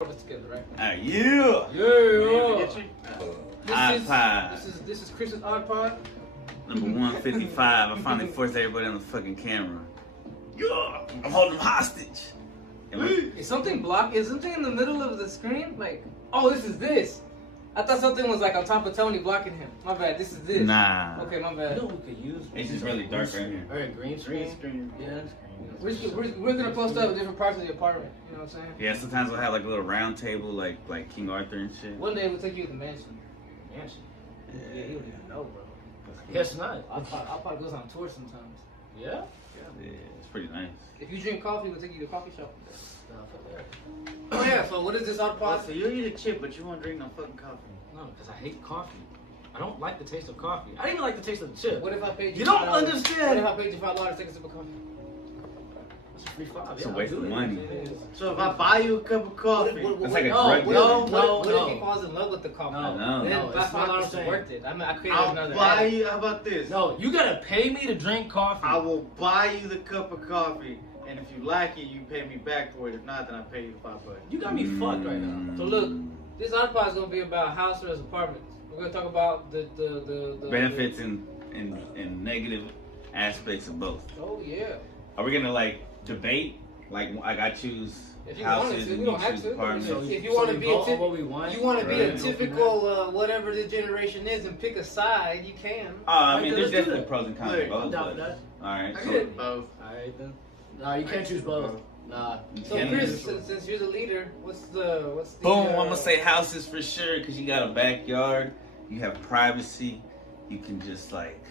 Together, right? Yeah. This is Chris's iPod. Number 155. I finally forced everybody on the fucking camera. Yeah. I'm holding them hostage. Is something blocked? Is something in the middle of the screen? Like, oh, this is this. I thought something was like on top of Tony blocking him. My bad. This is this. Nah. Okay, my bad. You know what we could use? It's just really dark right here. Alright, green screen. Yeah. We're gonna post up different parts of the apartment. You know what I'm saying? Yeah, sometimes we'll have like a little round table, like King Arthur and shit. One day we'll take you to the mansion. Mansion? Yeah, you don't even know, bro. Guess not. I'll probably goes on tour sometimes. Yeah? Yeah, it's pretty nice. If you drink coffee, we'll take you to a coffee shop. Nah, fuck that. Oh yeah, so what is this iPod? So you eat a chip, but you won't drink no fucking coffee. No, because I hate coffee. I don't like the taste of coffee. I don't even like the taste of the chip. What if I paid you? You don't $5? understand. What if I paid you $5 to take a sip of coffee? It's a free $5. It's a waste of money. So if I buy you a cup of coffee, That's like a no, drug no, dealer. What if he falls in love with the coffee? No, Then no, it's not $5 the is same. worth it. I mean, I created I'll another. buy addict. you. How about this? No, you gotta pay me to drink coffee. I will buy you the cup of coffee, and if you like it, you pay me back for it. If not, then I pay you the $5. You got me fucked right now. So look, this iPod is gonna be about house versus apartments. We're gonna talk about the Benefits and negative aspects of both. Oh yeah. Are we gonna like debate? Like I choose If you wanted houses to, and we you don't have choose to. apartments. If you want to we be vote a on what we want. you want to be a Right. typical whatever the generation is and pick a side, you can. I mean, Right, there's let's do definitely that. pros and cons Look, to both. I'm down but- for that. All right. I So, get both. Alright then. Nah, you can't choose both. Nah. So Yeah. Chris, since you're the leader, what's the boom. I'm gonna say houses for sure because you got a backyard. You have privacy. You can just like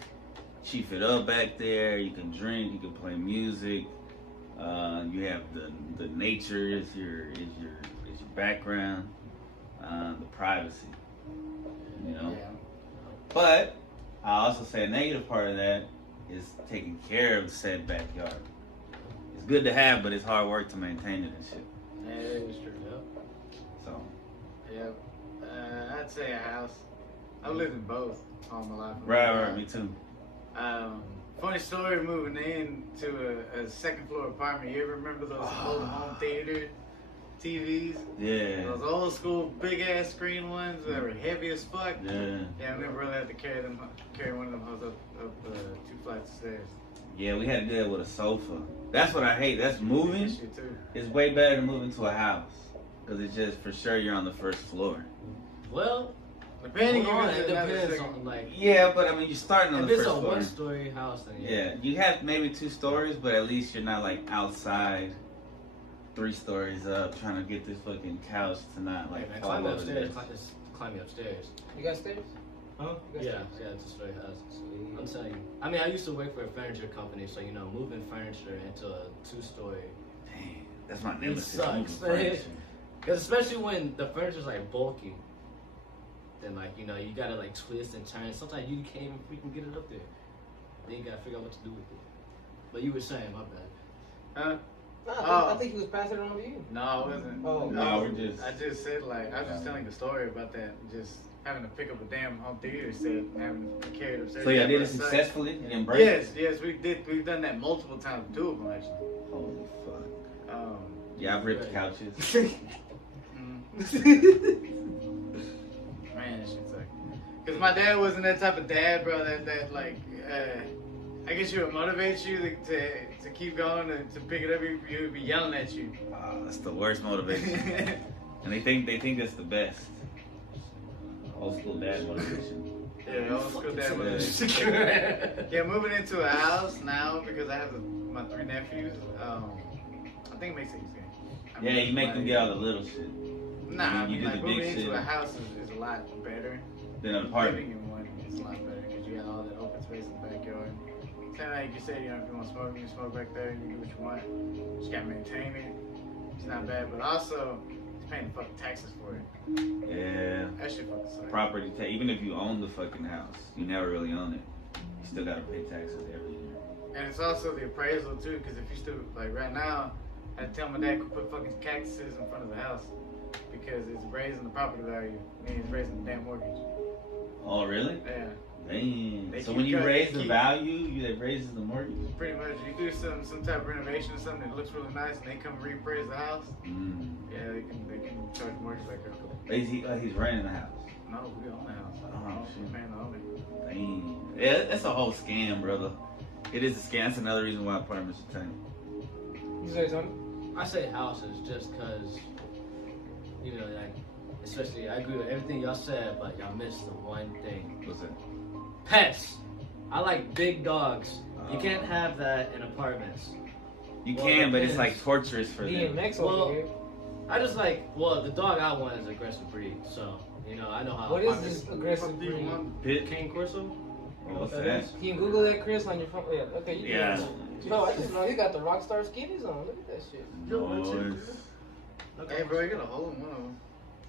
chief it up back there. You can drink. You can play music. You have the nature is your background. The privacy. You know. Yeah. But I also say a negative part of that is taking care of said backyard. It's good to have, but it's hard work to maintain it and shit. Yeah, that is true. So Yeah. I'd say a house. I've lived in both all my life. right, me too. Funny story moving in to a second floor apartment. You ever remember those old home theater TVs? Yeah. Those old school big ass screen ones that were heavy as fuck. Yeah. Yeah, I never really had to carry one of them hoes up 2 flights of stairs. Yeah, we had to do it with a sofa. That's what I hate. That's That moving. shit too. It's way better to move into a house. Because it's just, for sure, you're on the first floor. Well, Depending hold on, on it depends on like. Yeah, but I mean, you're starting on If the it's first a floor. one-story house, then Yeah, you have maybe 2 stories, but at least you're not like outside 3 stories up trying to get this fucking couch to not like Man, fall climb me over upstairs. there. Climb me upstairs. You got stairs? Huh? You got Yeah, stairs? yeah, it's a straight house. I'm telling you. I mean, I used to work for a furniture company, so you know, moving furniture into a 2-story. Dang, that's my nemesis. sucks, moving man. furniture. Because especially when the furniture's like bulky, then like you know you gotta like twist and turn. Sometimes you can't even freaking get it up there. Then you gotta figure out what to do with it. But you were saying, my bad. I think he was passing it on to you. No, I wasn't. Oh. No, we're just. I just said like I was just telling the story about that. Just having to pick up a damn home theater set and having to carry it upstairs. So y'all did it But, successfully? You didn't break it? Yes, we did. We've done that multiple times. 2 of them actually. Holy fuck. Um, Yeah, I've ripped couches. Man, that shit sucked. Cause my dad wasn't that type of dad, bro. That like, I guess you would motivate you to keep going and to pick it up. He would be yelling at you. That's the worst motivation. And they think that's the best. Old school dad motivation. Yeah, old school dad Yeah. motivation. Yeah, moving into a house now because I have my 3 nephews. I think it makes it easier. I Yeah, mean, you make like, them get all the little shit. Nah, I You mean do like the big moving into shit. a house is a lot better. Then an apartment. Living in one is a lot better because you got all that open space in the backyard. Kind of like you said, you know, if you want to smoke, you can smoke back there. You can do what you want. You just gotta maintain it. It's not bad, but also it's paying the fucking taxes for it. Yeah. That shit fucking sucks. Property tax. Even if you own the fucking house, you never really own it. You still gotta pay taxes every year. And it's also the appraisal too, because if you still like right now, I had to tell my dad to put fucking cactuses in front of the house because it's raising the property value. I mean, it's raising the damn mortgage. Oh, really? Yeah. Damn. They So keep when you cutting, raise they the keep- value, it raises the mortgage. Pretty much, you do some type of renovation or something that looks really nice, and they come reappraise the house. Yeah, they can charge mortgage like that. He's renting the house. No, we own the house. Oh, We're shit. paying to own it. Damn. Yeah, that's a whole scam, brother. It is a scam. That's another reason why apartments are tiny. You say something? I say houses just because, you know, like, especially I agree with everything y'all said, but y'all missed the one thing. What's it? Pets. I like big dogs. You can't have that in apartments. You Well, can, but it's depends. like torturous for them. DMX Well, over here. I just like, well, the dog I want is an aggressive breed, so, you know, I know how. What is apartments- this aggressive Do you breed? want? Pit? Cane Corso? What's What that? is? Can you Google that, Chris, on your phone? Yeah, okay, you Yeah. do that. Bro, I just know he got the Rockstar skinnies on. Look at that shit. Noise. Hey, bro, you got a hole in one of them.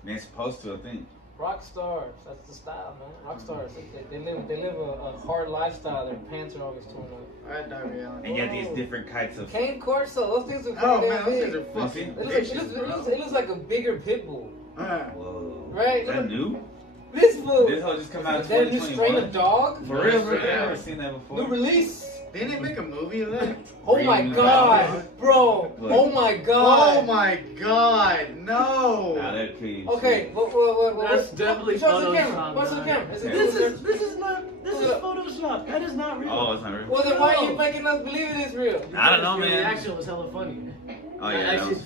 They're supposed to, I think. Rockstars, that's the style, man. Rockstars, they live a hard lifestyle. Their pants are always torn up. Alright, Darby Allen. And you have these different types of. Cane Corso, those things are Oh pretty man, damn those big. things are fucking It vicious, bro. It looks like a bigger pit bull. Whoa. Right? Is that new? This fool. This whole just come out in Is that a new strain 2021. of dog? For real, bro? I've Yeah. never seen that before. New release. Didn't they make a movie of that? Oh my Bring god, back- bro. What? Oh my Oh god. my god, no! Nah, that kill you. Okay, what? That's definitely show us the Photoshop, camera. Watch the man. camera. Is it This this? This is Photoshop. That is not real. Oh, it's not real. Well, then why are you making us believe it is real? I don't know, Your man. reaction was hella funny. Oh, yeah, that Actually- was.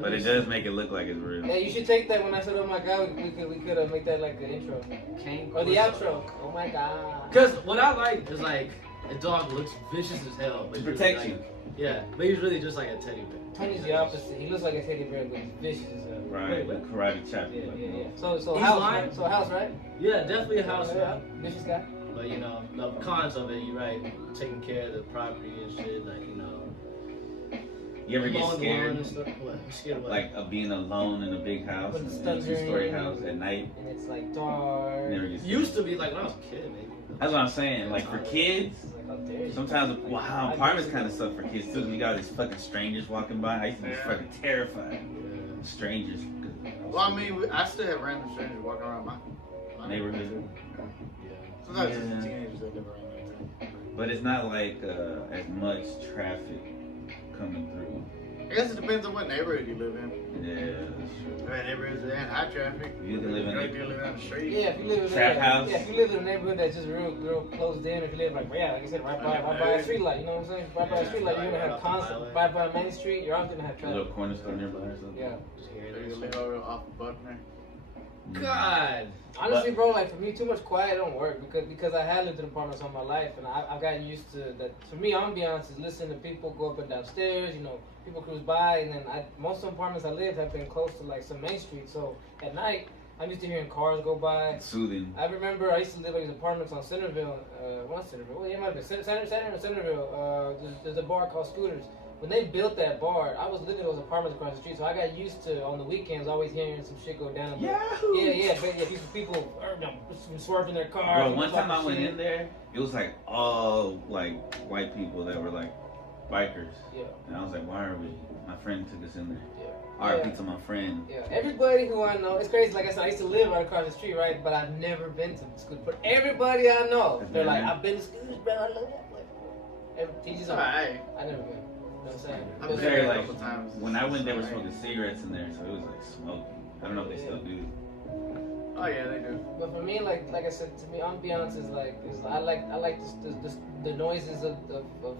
But it does make it look like it's real. Yeah, you should take that when I said, "Oh my god," we could make that like the intro Cane or the Corso. outro. Oh my god. Because what I like is like a dog looks vicious as hell. To But protect he's you. like, yeah, but he's really just like a teddy bear. Tony's the opposite. He looks like a teddy bear, but he's vicious as hell. Right, like karate chop. Yeah. So He's house, lying. right? So house, right? Yeah, definitely a house, Yeah, man. vicious guy. But you know, the cons of it, you're right, taking care of the property and shit, like you know. You ever get mowing the lawn scared? and stuff. What? You scared of what? Like of being alone in a big house, When in it's a thundering. two-story house at night? And it's like dark. Never get scared. used to be like when I was a kid, maybe. That's what I'm saying. Like for kids, It's like, how dare you? sometimes wow, apartments kind of suck for kids too. You got these fucking strangers walking by. I used to be Yeah. fucking terrified. Yeah. Strangers. Well, I mean, I still have random strangers walking around my Neighborhood. Sometimes Yeah. it's teenagers that live around there too. But it's not like as much traffic coming through. I guess it depends on what neighborhood you live in. Yeah, that's true. Right, neighborhoods that have high traffic. You can live in drug a- dealer on the street. Yeah, if you live in Trap house. Yeah, if you live in a neighborhood that's just real closed in, if you live like I said, right by a street light, you know what I'm saying? Right by a street light, you're gonna have constant. Right by Main Street, you're always gonna have A little traffic. corner store nearby or something. Yeah. Just hearing Or you this live shit. over off of Buckner. God. Honestly, bro, like for me, too much quiet don't work because I had lived in apartments all my life, and I've gotten used to that. For me, ambiance is listening to people go up and downstairs. You know, people cruise by, and then most of the apartments I lived have been close to like some main street. So at night, I'm used to hearing cars go by. Soothing. I remember I used to live in these apartments on Centerville. Not Centerville. Well, yeah, it might have been Centerville. There's a bar called Scooters. When they built that bar, I was living in those apartments across the street, so I got used to on the weekends always hearing some shit go down. Yahoo! People swerving their cars. Bro, and one time I talking went shit. in there, it was like all like white people that were like bikers. Yeah. And I was like, why are we? My friend took us in there. Yeah. RIP to my friend. Yeah, everybody who I know, it's crazy. Like I said, I used to live right across the street, right? But I've never been to the school. But everybody I know, they're like, I've been to Scooters, bro. I love that place. Teachers It's on. alright. I never been. You know what I'm saying? I've It's been very there a like, couple times. when I went, they were It's alright. smoking cigarettes in there, so it was like smoking. I don't know if they still do. Oh yeah, they do. But for me, like I said, to me, ambiance is I like the noises of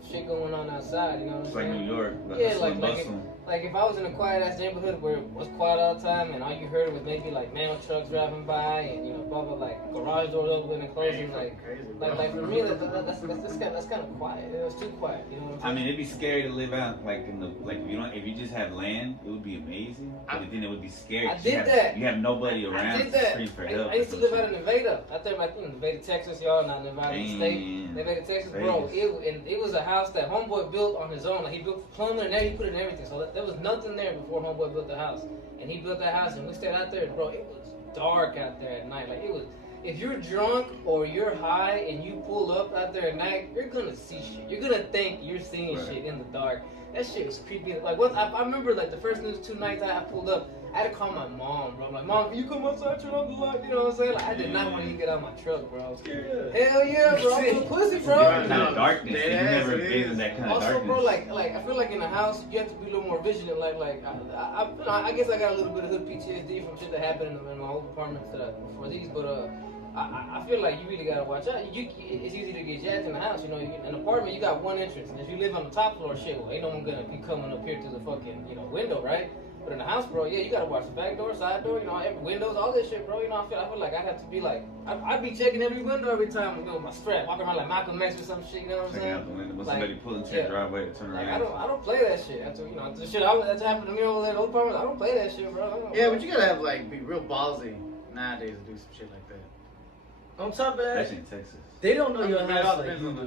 shit going on outside. You know what I'm It's like saying? New York. Yeah, hustle like- and like bustle. Like if I was in a quiet ass neighborhood where it was quiet all the time and all you heard was maybe like manual trucks driving by and blah blah, like garage doors open and closing, like crazy, bro. for me that's kind of quiet. It was too quiet. You know what I'm I saying? mean, it'd be scary to live out like in the like if you just have land, it would be amazing. But then it would be scary. I 'cause did you have, that. You have nobody I around did to that. scream for help. I used to live out in Nevada. I think like Nevada, Texas, y'all, not Nevada Damn. State. Nevada, Texas, bro. It was a house that homeboy built on his own. Like he built plumbing and everything, he put it in everything. So there was nothing there before homeboy built the house. And he built that house, and we stayed out there, bro. It was dark out there at night. Like it was. If you're drunk or you're high and you pull up out there at night, you're gonna see shit. You're gonna think you're seeing Right. shit in the dark. That shit was creepy. Like what I remember, like the first 2 nights I pulled up, I had to call my mom, bro. I'm like, Mom, can you come outside, turn on the light? You know what I'm saying? Like, I did not want to even get out of my truck, bro. Yeah. Hell yeah, bro. I'm a pussy, bro. That kind of darkness. You never been in that kind of Also, darkness. bro, like I feel like in the house you have to be a little more vigilant. I guess I got a little bit of hood PTSD from shit that happened in my old apartments before these, but I feel like you really gotta watch out. It's easy to get jacked in the house, you know. In an apartment, you got one entrance, and if you live on the top floor, shit, well, ain't no one gonna be coming up here through the fucking, window, right? But in the house, bro, yeah, you gotta watch the back door, side door, every windows, all this shit, bro. You know, I feel like I'd have to be like, I'd be checking every window every time, with my strap, walking around like Malcolm X or some shit, you know what I'm Checking saying? out the window. When Like, somebody pull into your driveway to turn Like, around. I don't play that shit. That's the shit that's happened to me over there in the old apartment. I don't play that shit, bro. Yeah, but you gotta have be real ballsy nowadays to do some shit like that. On top of that, Especially in Texas. they don't know your It house all like depends you on do.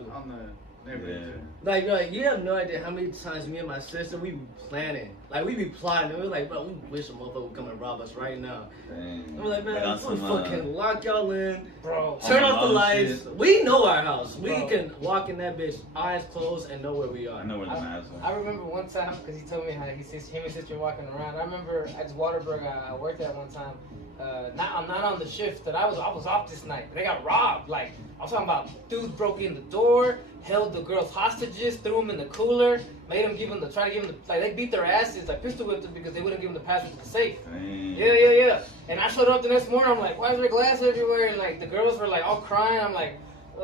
the neighborhood too. Like you have no idea how many times me and my sister we be planning. Like we be plotting. We're like, bro, we wish a motherfucker would come and rob us right now. Dang. We're like, man, on let's fucking lock y'all in. Bro. Turn On off the mom lights. shit. We know our house. We Bro. can walk in that bitch, eyes closed, and know where we are. I know where the knives I are. remember one time, because he told me how him and his sister were walking around. I remember at this Waterburg I worked at one time. I'm not on the shift, but I was off this night. They got robbed. Like, I'm talking about dudes broke in the door, held the girls hostages, threw them in the cooler, made them try to give them they beat their asses, like pistol whipped them because they wouldn't give them the password to the safe. Dang. Yeah. And I showed up the next morning. I'm like, why is there glass everywhere? And like the girls were like all crying. I'm like,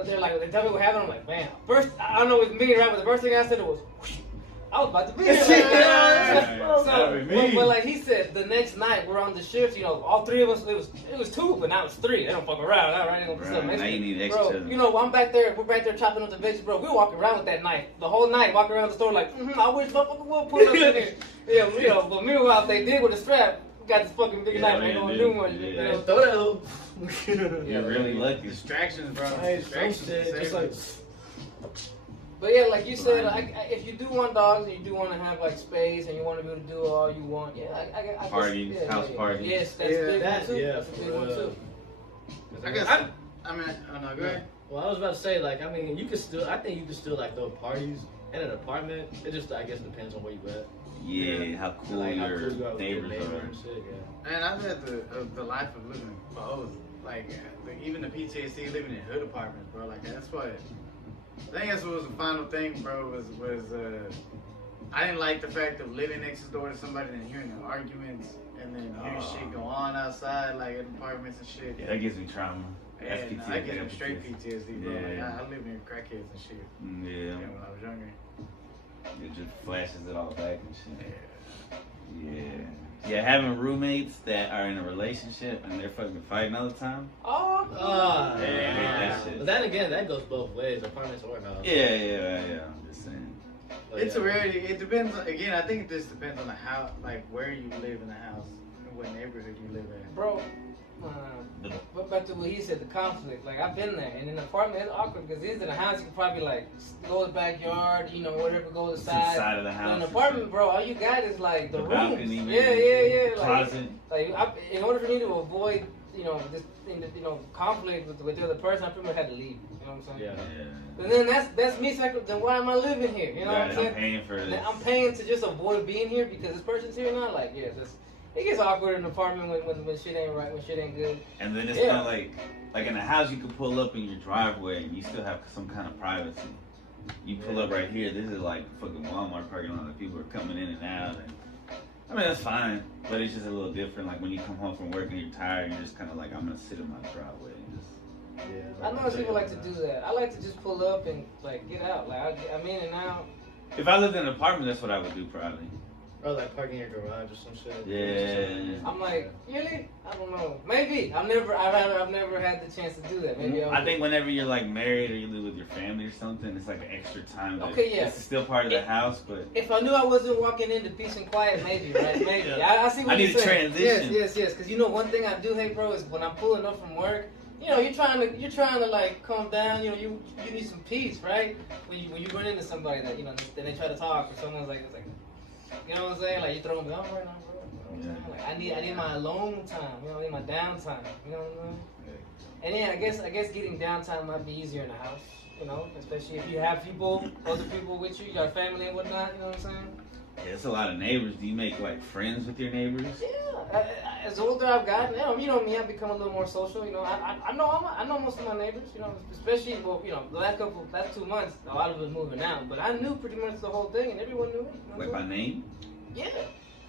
they tell me what happened. I'm like, man. First, I don't know if it's me, right? But the first thing I said was, whoosh. I was about to be here. That'd be me. But like he said, the next night we're on the shift. All three of us. It was two, but now it's three. They don't fuck around. All right, they gonna put something next Now to you me. need Bro, extra. I'm back there. We're back there chopping up the veggies, bro. We walk around with that knife the whole night. Walk around the store like, I wish motherfucker would put it up in here. Yeah, But meanwhile, if they did with the strap, got this fucking big knife. Ain't gonna do much. Yeah. Throw that hoe. You're really lucky. Distractions, bro. Hey, some Distractions. shit, just like. But yeah, like you said, if you do want dogs and you do want to have space and you want to be able to do all you want, I Parties, guess, house parties. Yes, that's a big one too. Yeah, That's a big one too. I guess. I mean, oh no, go ahead. Well, I was about to say, I think you can still throw parties in an apartment. It just, I guess, depends on where you at. Yeah, how cool Like, how your cool you are with your neighbors neighbors are. and shit, yeah. And I've had the life of living both. Even the PTSD living in hood apartments, bro. That's what. I think that's what was the final thing, bro. Was I didn't like the fact of living next door to somebody and hearing the arguments and then hearing shit go on outside, in apartments and shit. Yeah, that gives me trauma. That's And PTSD. I get them straight PTSD, bro. Yeah. I lived near crackheads and shit. Yeah. When I was younger. It just flashes it all back and shit. Yeah. Yeah, having roommates that are in a relationship and they're fucking fighting all the time. Oh, That shit. But then again, that goes both ways, apartments or house. Yeah. I'm just saying. But It's yeah. a rarity. It depends. Again, I think it just depends on the house, where you live in the house and what neighborhood you live in. bro. But back to what he said, the conflict. I've been there, and in an apartment it's awkward because in the house you can probably go to the backyard, whatever, go to the side. Side of the But house. in an apartment, bro, all you got is the rooms. balcony, Yeah. Closet. In order for me to avoid, this thing that, conflict with the other person, I pretty much had to leave. You know what I'm saying? Yeah. And then that's me. Then why am I living here? You know what I'm I'm saying? paying for this. I'm paying to just avoid being here because this person's here now. It gets awkward in an apartment when shit ain't right, when shit ain't good. And then it's kind of like in a house you can pull up in your driveway and you still have some kind of privacy. You pull up right here, this is like fucking Walmart parking lot, and people are coming in and out. And I mean, that's fine, but it's just a little different. Like when you come home from work and you're tired, you're just kind of like, I'm gonna sit in my driveway and just. Yeah. I know people like to do that. I like to just pull up and get out. I'm in and out. If I lived in an apartment, that's what I would do probably. Or parking your garage or some shit. Yeah. I'm like, really? I don't know. Maybe. I've never had the chance to do that. Maybe I think whenever you're married or you live with your family or something, it's an extra time. Okay, yeah. It's still part of the house, but. If I knew I wasn't walking into peace and quiet, maybe, right? Maybe. Yeah. I see what I you're need a saying. transition. Yes. Because one thing I do hate, bro, is when I'm pulling up from work. You're trying to calm down. You need some peace, right? When you run into somebody that then they try to talk or someone's it's like. You know what I'm saying? You throw me off right now, bro. You know what I'm saying? I need my alone time. I need my downtime. You know what I'm saying? And yeah, I guess getting downtime might be easier in the house. Especially if you have other people with you, your family and whatnot. You know what I'm saying? Yeah, it's a lot of neighbors. Do you make like friends with your neighbors? Yeah, as older I've gotten, you know me, I've become a little more social. You know, I know most of my neighbors. You know, especially the last 2 months, a lot of us moving out, but I knew pretty much the whole thing, and everyone knew me. You know Like by name? Yeah.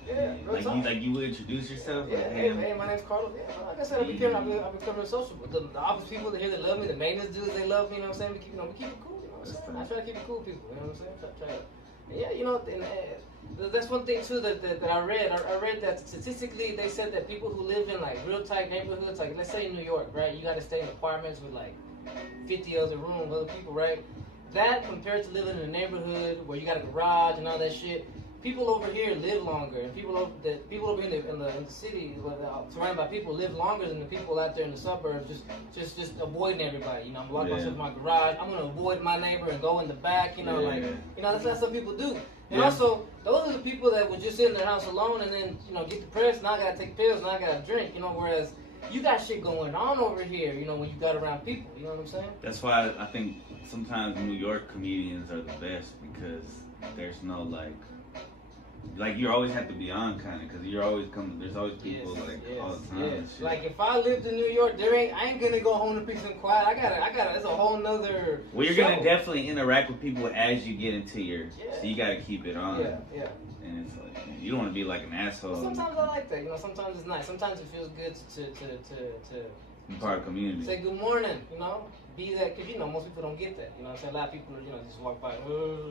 Yeah. Like you would introduce yourself? Yeah. Like, Hey, my name's Carlos. Yeah, like I said, I become real social. But the office people that here that love me, the maintenance dudes, they love me. You know what I'm saying? We keep it cool. You know what I'm saying? I try to keep it cool, people. You know what I'm saying? Try to. Yeah, you know, and that's one thing too that I read. I read that statistically they said that people who live in like real tight neighborhoods, like let's say in New York, right? You got to stay in apartments with like 50 other rooms, other people, right? That compared to living in a neighborhood where you got a garage and all that shit. People over here live longer, and people over here in the city, surrounded by people, live longer than the people out there in the suburbs. Just avoiding everybody. You know, I'm locking myself in my garage. I'm gonna avoid my neighbor and go in the back. You know, that's what some people do. And also, those are the people that would just sit in their house alone and then get depressed. Now I gotta take pills. Now I gotta drink. You know, whereas you got shit going on over here. You know, when you got around people. You know what I'm saying? That's why I think sometimes New York comedians are the best because there's no like you always have to be on kind of because you're always coming. There's always people all the time. And shit. Like if I lived in New York, I ain't gonna go home to peace and quiet. I gotta. It's a whole nother. Well, you're gonna definitely interact with people as you get into your. So you gotta keep it on. Yeah. And it's like you don't want to be like an asshole. Well, sometimes I like that. You know, sometimes it's nice. Sometimes it feels good to be part of the community. Say good morning. You know. Be that, because most people don't get that. You know what I'm saying? A lot of people, just walk by, you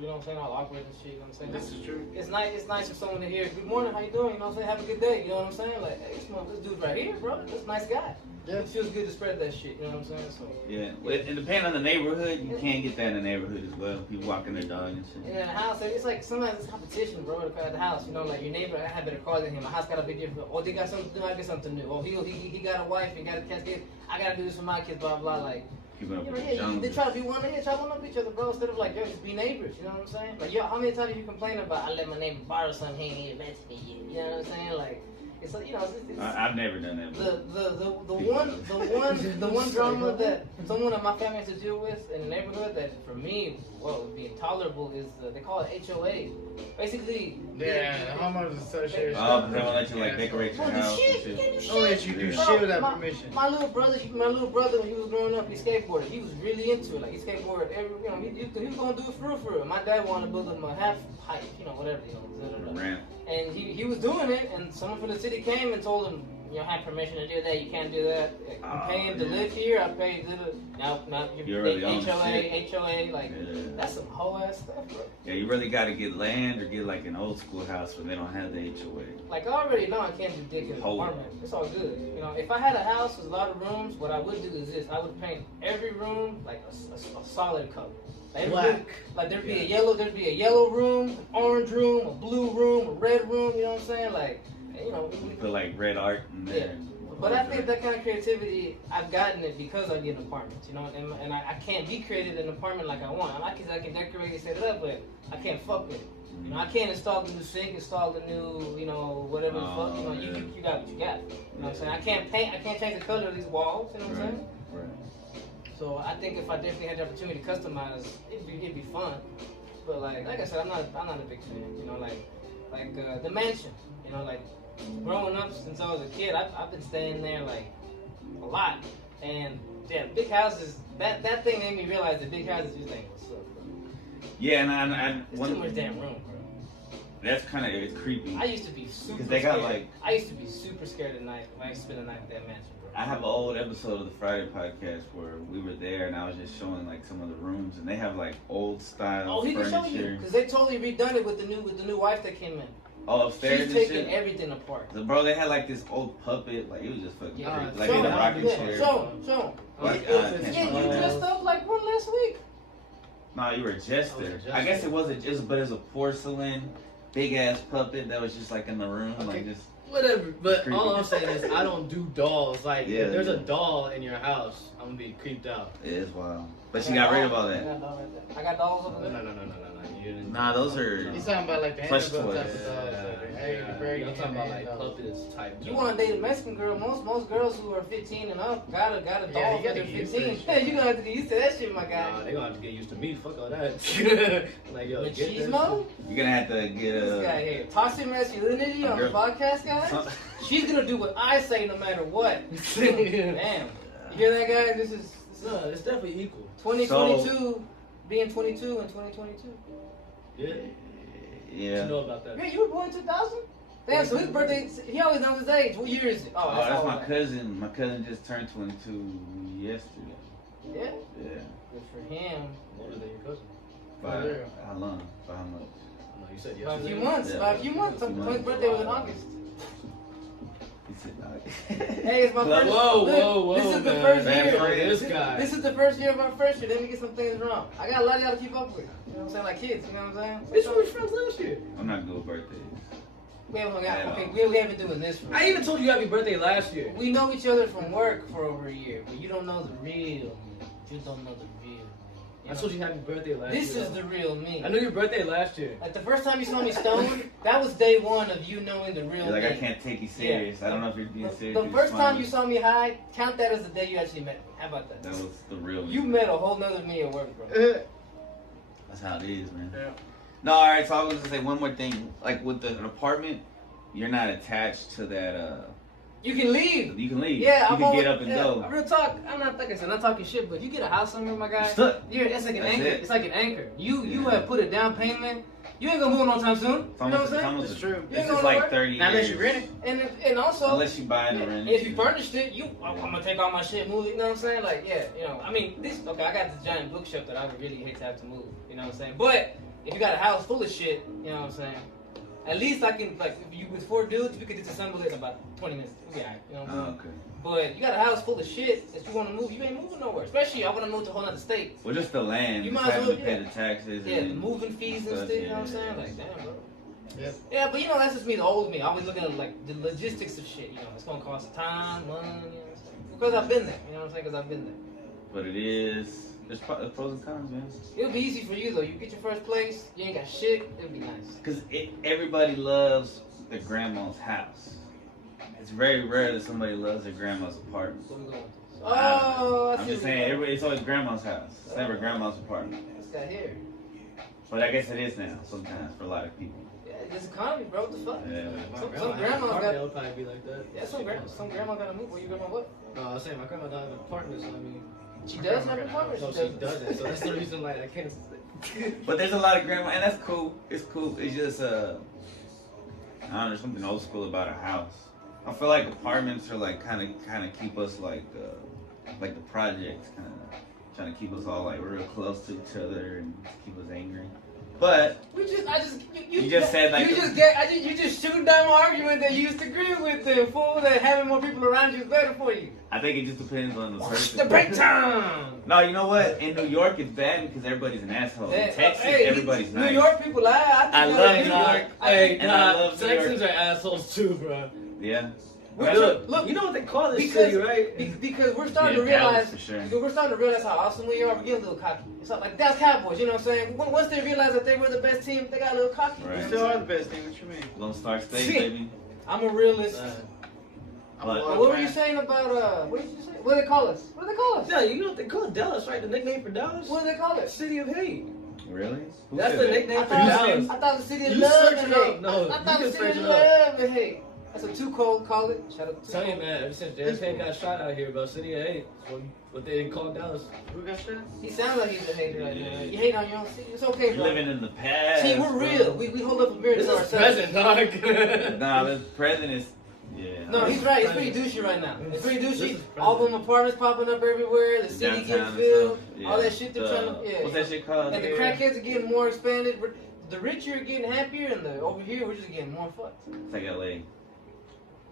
know what I'm saying? All awkward and shit, you know what I'm saying? This is true. It's nice for someone to hear, good morning, how you doing? You know what I'm saying? Have a good day, you know what I'm saying? Like, hey, this dude right here, bro, that's a nice guy. Yeah. It feels good to spread that shit, you know what I'm saying? So and depending on the neighborhood, you can't get that in the neighborhood as well. People walking their dog and shit. Yeah, in the house, it's like sometimes it's competition, bro, at the house. You know, like your neighbor, I have better cars than him. My house got a big difference. Oh, they got something new, I get something new. Oh, he got a wife, he got a kid. I gotta do this for my kids, blah, blah, like. They try to be one up each other, bro, instead of like, just be neighbors, you know what I'm saying? Like, how many times have you complained about, I let my neighbor borrow something, he ain't even to me yet, you know what I'm saying? Like, it's like, I've never done that. The one drama that someone in my family has to deal with in the neighborhood that for me, would be intolerable is they call it HOA. Basically, the homeowners association. Oh, they won't let you decorate your house. Don't let you do shit without permission. My little brother when he was growing up, he skateboarded. He was really into it. Like he skateboarded he was gonna do it for real. My dad wanted to build him a half pipe, whatever, Ramp. And he was doing it, and someone from the city came and told him, you don't have permission to do that. You can't do that. I'm paying to live here. I paid now you're really HOA. Like that's some whole ass stuff, bro. Yeah, you really got to get land or get like an old school house where they don't have the HOA. Like I already know I can't do dick in an apartment. It's all good. If I had a house with a lot of rooms, what I would do is this: I would paint every room like a solid color. Black. Like there'd be a yellow room, an orange room, a blue room, a red room. You know what I'm saying? Like. You put like red art in there. Yeah. But I think that kind of creativity, I've gotten it because I get apartments, and I can't be creative in an apartment like I want. I can decorate and set it up, but I can't fuck with it. I can't install the new sink, install the new, whatever the fuck. You got what you got. You know what I'm saying? I can't change the color of these walls. You know what I'm saying? Right. So I think if I definitely had the opportunity to customize, it'd be fun. But like I said, I'm not a big fan. Like the mansion. Growing up since I was a kid, I've been staying there like a lot, and big houses. That thing made me realize that big houses just ain't what's up, bro. Yeah, and it's too much damn room, bro. That's kind of it's creepy. I used to be super. Because they got scared. I used to be super scared at night when I used to spend the night at that mansion, bro. I have an old episode of the Friday podcast where we were there and I was just showing like some of the rooms and they have like old style furniture. He can show you because they totally redone it with the new wife that came in. Oh, upstairs. She's taking everything apart. Bro, they had like this old puppet, like it was just fucking crazy. Like in a rocking chair. Show him. You dressed up like one last week. No, you were a jester. I guess it wasn't just, but it was a porcelain, big ass puppet that was just like in the room, like just. Whatever, but all I'm saying is I don't do dolls. Like, if there's a doll in your house, I'm gonna be creeped out. It is wild. But she got rid of all that. I got dolls over there. No. Nah, those are He's talking about like the plush Annabelle type toys. of dogs. I'm talking about like puppets type. You want to date a Mexican girl? Most girls who are 15 and up got a doll you for gotta their get used to 15. that shit. You gonna have to get used to that shit, my guy. Nah, they gonna have to get used to me. Fuck all that. Like yo, get that Machismo? You're gonna have to get This guy here. Toxic masculinity on the podcast, guys. She's gonna do what I say no matter what. Damn. You hear that, guy? This is No, it's definitely equal. 2022 being 22 and 2022. Yeah. Yeah. You know about that? Yeah, you were born in 2000? Damn, so his birthday, he always knows his age. What year is it? Oh, that's all my right. cousin. My cousin just turned 22 yesterday. Yeah? Yeah. Good for him. Older than your cousin. By how long? By how much? No, you said By a yesterday. few months. Yeah. By a few months. His birthday was in August. He said, Hey, it's my first. Whoa, This is the man. first Bad year. friend. This guy. This is the first year of our friendship. Let me get some things wrong. I got a lot of y'all to keep up with. You know what I'm saying? Like kids. You know what I'm saying? Bitch, we were friends last year. I'm not good with birthdays. We haven't hung out. Yeah. Okay, we haven't been doing this. I even told you happy birthday last year. We know each other from work for over a year, but you don't know the real me. You don't know the real me. I told you happy birthday last This year. is the real me. I knew your birthday last year. Like the first time you saw me stoned, that was day one of you knowing the real You're like, me. I can't take you serious. I don't know if you're being serious. The you're first time smiling. you saw me high, count that as the day you actually met me. How about that? That was the real me. You met a whole nother me at work, bro. That's how it is, man. Yeah. No, all right. So I was gonna say one more thing. Like with an apartment, you're not attached to that. You can leave. You can leave. Yeah, you I'm can always, get up and go. Real talk. I'm not like I said, I'm not talking shit, but you get a house somewhere, my guy. You're stuck. Yeah, that's like an That's anchor. it. It's like an anchor. You Yeah. have put a down payment. You ain't gonna move no time soon. It's You know what I'm almost, saying? It's true. You ain't This going is like nowhere. 30 Not unless years. you rent it. And also, Unless you buy and rent. if you furnished it, I'm gonna take all my shit, move it. You know what I'm saying? Like, yeah, you know. I mean, okay, I got this giant bookshelf that I would really hate to have to move. You know what I'm saying? But if you got a house full of shit, you know what I'm saying? At least I can, like, if you with 4 dudes, we could disassemble it in about 20 minutes. We'll be alright. You know what I'm saying? Oh, okay. But you got a house full of shit that you want to move, you ain't moving nowhere. Especially I want to move to a whole other state. Well, just the land. You just might as having well, to pay yeah. the taxes. Yeah, and the moving fees and stuff, stuff, you know what I'm yeah. saying? Like, damn, bro. Yep. Yeah, but you know, that's just me, the old me. I always looking at, like, the logistics of shit, you know. It's going to cost time, money, you know what I'm saying? Because I've been there, you know what I'm saying? Because I've been there. But it is. There's pros and cons, man. It'll be easy for you, though. You get your first place, you ain't got shit, it'll be nice. Because everybody loves their grandma's house. It's very rare that somebody loves their grandma's apartment. Where we going with this? I I I'm see just where saying, we everybody, it's always grandma's house. It's never grandma's apartment. going. This guy here. But I guess it is now, sometimes, for a lot of people. Yeah, this economy, bro. What the fuck? Yeah. Some grandmas got. They'll probably be like that. Yeah, some grandma got to move. Where you grandma what? No, I was saying my grandma doesn't have an apartment, so I mean. She does have an apartment. So she doesn't. So that's the reason, like, I can't. But there's a lot of grandma, and that's cool. It's cool. It's just, I don't know, there's something old school about a house. I feel like apartments are like kind of keep us like the projects, kind of trying to keep us all like real close to each other and keep us angry. But you just said like you just shooting down my argument that you used to agree with the fool that having more people around you is better for you. I think it just depends on the person. The break time. No, you know what? In New York, it's bad because everybody's an asshole. In Texas, Hey, everybody's nice. New York people, I love New New York. York. Hey, And I love New Texans York. are assholes too, bro. Yeah. Look, You know what they call this because- city, right? because we're starting to Yeah, Dallas, realize for sure. because we're starting to realize how awesome we are. We're getting a little cocky. It's like Dallas Cowboys, you know what I'm saying? Once they realize that they were the best team, they got a little cocky. Right. You You still know are what the best thing. What you mean? Lone Star State, baby. I'm a realist. I'm But- a What loyal were you fan. saying about what did you say? What do they call us? What do they call us? Yeah, you know what they call Dallas, right? The nickname for Dallas? What do they call us? City of Hate. Really? Who That's said the that? nickname I for thought, Dallas. I thought the city of You love search and it up. hate. No, I you thought can the search city of it up. love and hate. That's what Too Cold call it. Shout out to Tell you, man, ever since JFK got shot out here about City of Hate, what they didn't call Dallas. Who got shot? He sounds like he's a hater right now. You hate on your own city. It's okay, You're bro. living in the past. See, we're bro. real. We hold up a mirror This to is ourselves. present, dog. Nah, the president is. Yeah. No, he's right. It's pretty douchey right now. It's pretty This douchey. is All them apartments popping up everywhere. The city Downtown getting and filled. stuff. Yeah. All that shit they're trying to. Yeah. What's that shit called? And the crackheads are getting more expanded. The rich are getting happier, and the over here we're just getting more fucked. It's like LA.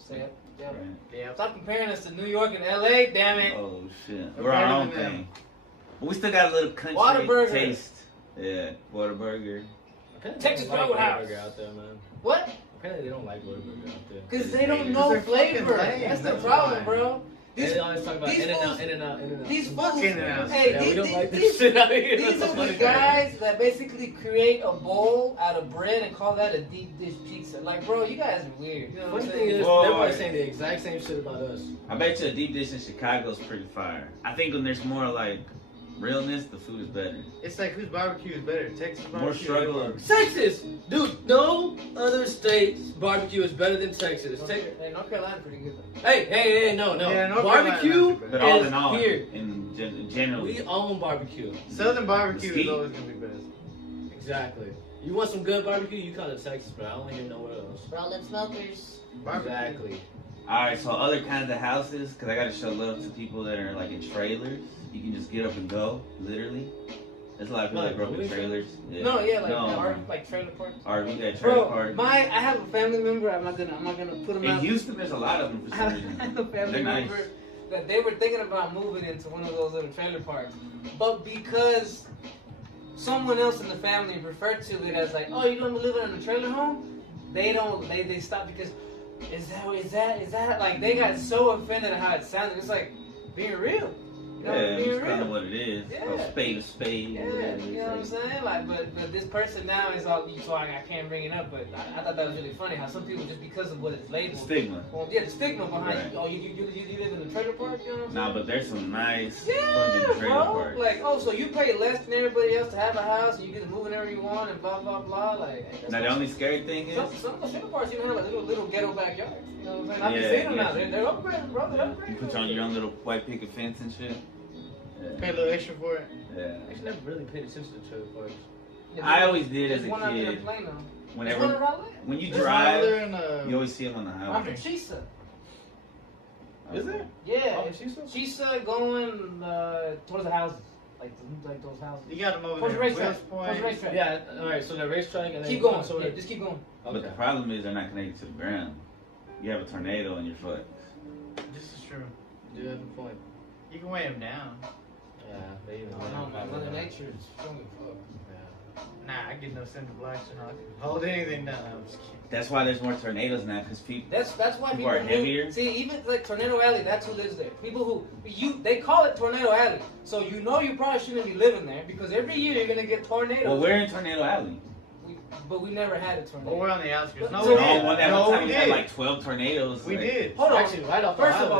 So, yeah. Right? Yeah. Stop comparing us to New York and LA, damn it. Oh shit. We're We're our better own than them. thing. But we still got a little country Whataburger. taste. Yeah, Whataburger. Texas They don't like Roadhouse. Whataburger out there, man. What? Apparently they don't like Whataburger out there. Because they don't Because know they're fucking flavor. lame, That's the that's problem, why. bro. And they always talk about in and out. These Fuck fools, In-N-Out. hey, Yeah, we don't like these this shit out here. These That's are funny. the guys that basically create a bowl out of bread and call that a deep dish pizza. Like, bro, you guys are weird. You know what Funny I'm thing saying? is, Whoa, everybody's wait. saying the exact same shit about us. I bet you a deep dish in Chicago is pretty fire. I think when there's more like realness, the food is better. It's like whose barbecue is better, Texas barbecue? More struggle. or- Texas, dude. No other state's barbecue is better than Texas. Hey, North Carolina pretty good. Hey, no. Yeah, North Barbecue Carolina's not But all is in all, here. in general, We own barbecue. Southern barbecue Mesquite. is always gonna be best. Exactly. You want some good barbecue? You come to Texas, but I don't hear nowhere else. Rolling smokers. Barbecue. Exactly. Alright, so other kinds of houses, because I got to show love to people that are like in trailers. You can just get up and go, literally. There's a lot of people that grow up in trailers. Yeah. No, yeah, like No. like trailer parks. RV, that trailer Bro, park. I have a family member. I'm not gonna put him In out. Houston, there's a lot of them for I some have reason. a family They're nice. member that they were thinking about moving into one of those little trailer parks, but because someone else in the family referred to it as like, oh, you're gonna be living in a trailer home, they stopped because is that like they got so offended at how it sounded. It's like being real. You know, Yeah, being it's kind of real. what it is. Yeah. A spade, a spade. Yeah, whatever you know what I'm it's like. saying? Like, but this person now is all, so I can't bring it up, but I thought that was really funny how some people, just because of what it's labeled. Stigma. Well, yeah, the stigma behind Right. it. Oh, you live in a trailer park, you know what I'm saying? Nah, but there's some nice Yeah, fucking trailer bro. parks. Like, oh, so you pay less than everybody else to have a house, and you get to move whenever you want, and blah blah blah. Like, that's Now the only scary thing is, some of the trailer parks even have like little ghetto backyards. You know what I'm saying? I've Yeah, been seeing them yeah. now. They're upgraded, bro. They're upgraded. you put on your own little white picket fence and shit. Pay a little extra for it. Yeah. I actually never really paid attention to trailer parks. Yeah, I always did there's as a one out there in kid. Plano. There's one in Whenever, Raleigh. when you There's one over there drive, in, you always see them on the Off highway. of Chesa. Is there? Yeah, Oh, Chesa? Chesa going towards the houses, like those houses. You got them over Towards the there. racetrack. West Towards the Point. racetrack. Yeah. All right. So the racetrack and then Keep you going. come to Yeah, it. just keep going. But Okay. the problem is they're not connected to the ground. You have a tornado in your foot. This is true. You have a point. You can weigh them down. Yeah, maybe. I don't know, man. Mother Nature is strong as fuck. Nah, I get no center blacks and I can hold anything down. I'm just kidding. That's why there's more tornadoes now, because people. That's why People people are move- heavier? See, even like Tornado Alley, that's who lives there. People they call it Tornado Alley, so you know you probably shouldn't be living there because every year you're gonna get tornadoes. Well, we're in Tornado Alley. But we never had a tornado. But we're on the outskirts. No, So- we No, did. one No, time we we had did. like 12 tornadoes. We like- did. Hold on. Actually, right off the First highway.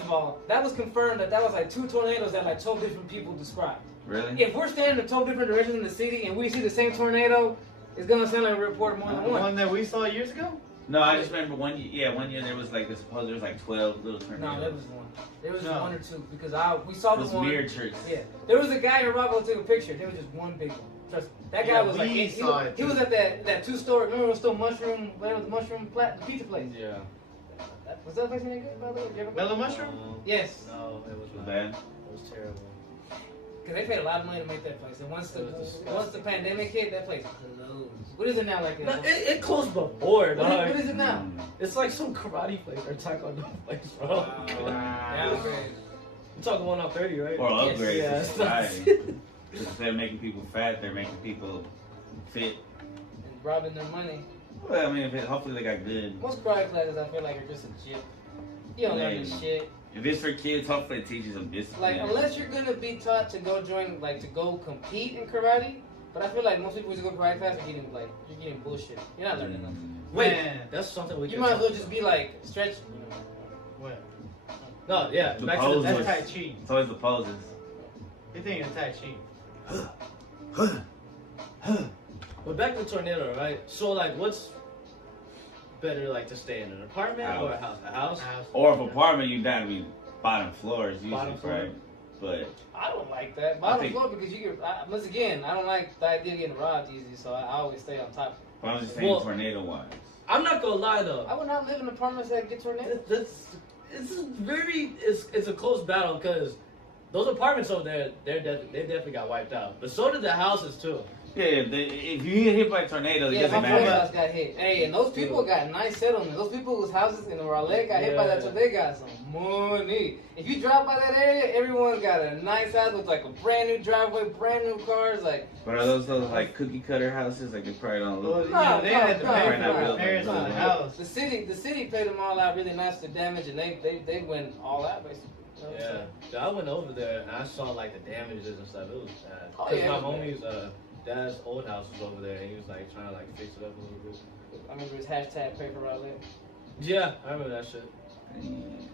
of all, that was confirmed that was like 2 tornadoes that like 12 different people described. Really? If we're standing in 12 different directions in the city and we see the same tornado, it's gonna sound like a report more The than one. one that we saw years ago? No, I just remember one year there was like, there was like 12 little tornadoes. No, there was one. There was No. 1 or 2 because we saw It the was one. mirror tricks. Yeah, there was a guy in Romo took a picture. There was just one big one. Trust me. That guy Yeah, was like we saw it, he was too. at that 2-story. Remember, it was still mushroom. Where was the mushroom the pizza place? Yeah. Was that place any good? By the way, Did you ever go? Mellow mushroom? Yes, No, it was Was not. bad? It was terrible. because they paid a lot of money to make that place. And once It was disgusting. the pandemic hit, that place closed. What is it now? Like No, it closed before, what dog. is it now? It's like some karate place or taekwondo place, bro. Downgrade. I'm talking 1 off 30, right? Or Yes. upgrade Yeah. to society. Instead of making people fat, they're making people fit. And robbing their money. Well, I mean, hopefully they got good. Most karate classes, I feel like, are just a chip. You don't learn this Man. shit. If it's for kids, hopefully it teaches them discipline. Like, unless you're gonna be taught to go join, like, to go compete in karate. But I feel like most people who go to karate class are getting, like, you're getting bullshit. You're not learning nothing. Wait, Man. that's something we You can might as well talk just be like stretch. What? about. No, yeah, The back to the poses. That's point. Tai Chi. It's always the poses. You're thinking of Tai Chi. But back to tornado, right? So, like, what's better, like, to stay in an apartment or a house? A house? Or if apartment, you gotta be bottom floors usually, Bottom floor. right? But I don't like that. I Bottom think- floor because you get. Once again, I don't like the idea of getting robbed easy, so I always stay on top. I'm just saying Well- tornado wise. I'm not gonna lie, though. I would not live in apartments that get tornadoes. It's a close battle because those apartments over there, they definitely got wiped out. But so did the houses too. Yeah, if you get hit by a tornado, it Yeah, doesn't my friend's matter. house got hit. Hey, and those people got nice settlements. Those people whose houses in Raleigh got hit by that, so they got some money. If you drive by that area, everyone's got a nice house with like a brand new driveway, brand new cars, like. But are those like cookie cutter houses? Like they probably don't look. Well, they had to pay for no, the repairs on the house. The city paid them all out really nice for damage, and they went all out basically. You know what I'm saying? Yeah, I went over there and I saw like the damages and stuff. It was bad. Oh, Cause yeah, my it was homie's dad's old house was over there and he was like trying to like fix it up a little bit. I remember his hashtag paper Raleigh. Yeah, I remember that shit.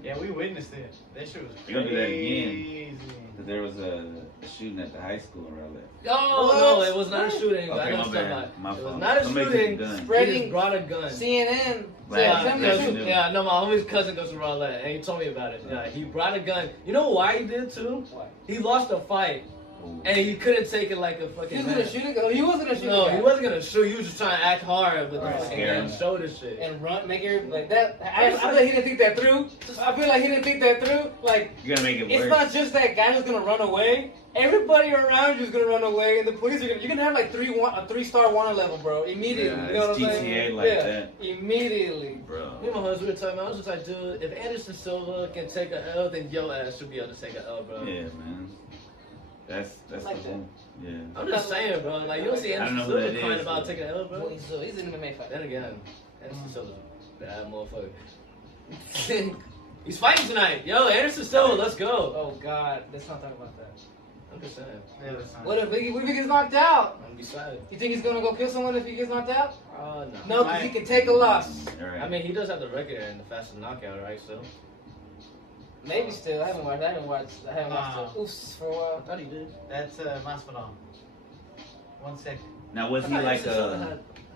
Yeah, we witnessed it. That shit was crazy. You're gonna do that again. Because there was a shooting at the high school in Raleigh. Oh no, it was not a shooting. Okay, I know my something bad. about. My It was fault. not a Somebody took shooting. a gun. He Spreading just brought a gun. CNN. Black- said, black "Shoot." news. Yeah, no, my homie's cousin goes to Raleigh, and he told me about it. Yeah, he brought a gun. You know why he did too? Why? He lost a fight, Ooh. and he couldn't take it like a He fucking was man. gonna shoot it. Oh, he wasn't gonna shoot it. No, he wasn't gonna shoot. He was just trying to act hard with Right. the fucking Scare gun, him. shoulder shit. And run, make it like that. I feel like he didn't think that through. I feel like he didn't think that through. Like You're gonna make it it's worse. not just that guy who's gonna run away. Everybody around you is gonna run away, and the police are gonna. You're gonna have like a 3-star wanted level, bro. Immediately. Yeah, you know it's what I'm GTA saying? like yeah, that. immediately. Bro. Me and my husband were talking about, I was just like, dude, if Anderson Silva can take a L, then your ass should be able to take a L, bro. Yeah, man. That's Like the that. one. Yeah. I'm just saying, bro. Like, you don't see I don't Anderson know who Silva that crying is, about but- taking an L, bro. Well, he's an MMA fighter. Then again, Anderson Silva's a bad motherfucker. He's fighting tonight. Yo, Anderson Silva, let's go. Oh God, let's not talk about that. I'm just saying. Yeah, that's fine. What if he gets knocked out? I'm beside. You think he's gonna go kill someone if he gets knocked out? No. No, because he can take a loss. All right. I mean, he does have the record in the fastest knockout, right? So Maybe still. I haven't watched Wow. the Oofs for a I while. thought he did. That's Masvidal. 1 second. Now was I he thought like Anderson Silva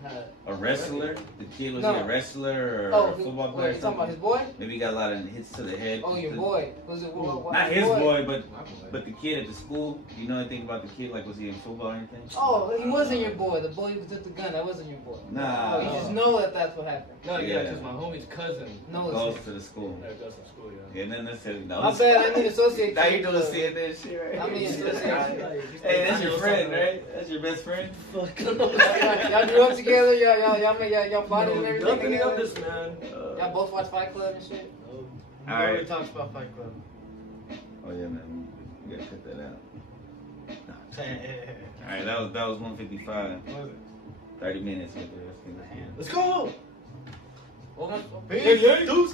had a wrestler? The kid was No. he a wrestler or Oh, a football wait, player? you talking about his boy? Maybe he got a lot of hits to the head. Oh, your boy. Was it what, Not his boy, but My boy. but the kid at the school. Do you know anything about the kid? Like, was he in football or anything? Oh, he wasn't your boy. The boy who took the gun. That wasn't your boy. Nah. Oh, you just know that that's what happened. No, yeah, Yeah. because my homie's cousin No, Goes it's to the school. goes to school, yeah. Yeah, then necessarily no. my bad. I need to associate. Now you you doing with- CNN shit right I mean, here. association. Hey, that's your friend, right? That's your best friend. Fuck. Y'all grew up together. Y'all bodies and everything Nothing about together. this, man. Y'all both watch Fight Club and shit. All right. Nobody talks about Fight Club. Oh yeah, man. We gotta cut that out. All right, that was 155. What was it? 30 minutes with the rest of the Let's go. What was- Peace. Deuce.